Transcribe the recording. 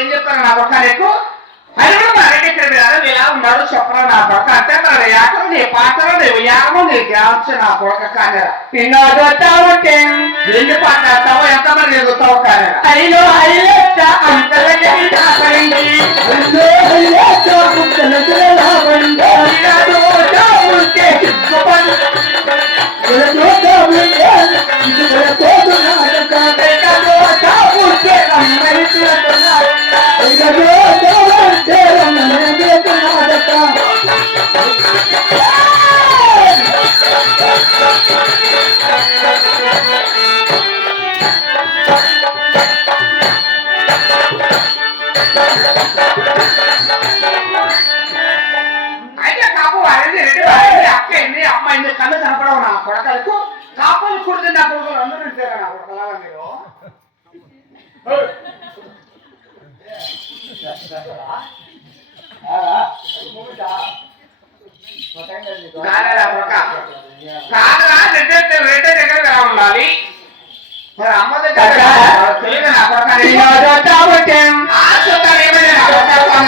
ఏం చెప్తాను నా పక్క నీకు అది కూడా మరణించాడు ఇలా ఉన్నాడు చెప్పడం నా పక్క అంటే మరి ఆటలు నీ పాటలు నీవు యాగము నీ గ్రామం నా కొడక కానీ నిన్ను ఉంటే ఎన్ని పాటలు ఎంతమంది ఎదుగుతావు కానీ అయిలో అయ్యేట అమ్మాయి కళ్ళు కనపడవు నా కొడకలకు కాపులు కుడితే నా కొడుకులు అందరూ ఉంటారా నా కొడకలాగా మీరు ఉండాలి అమ్మ దగ్గర తెలియదు నా కొడక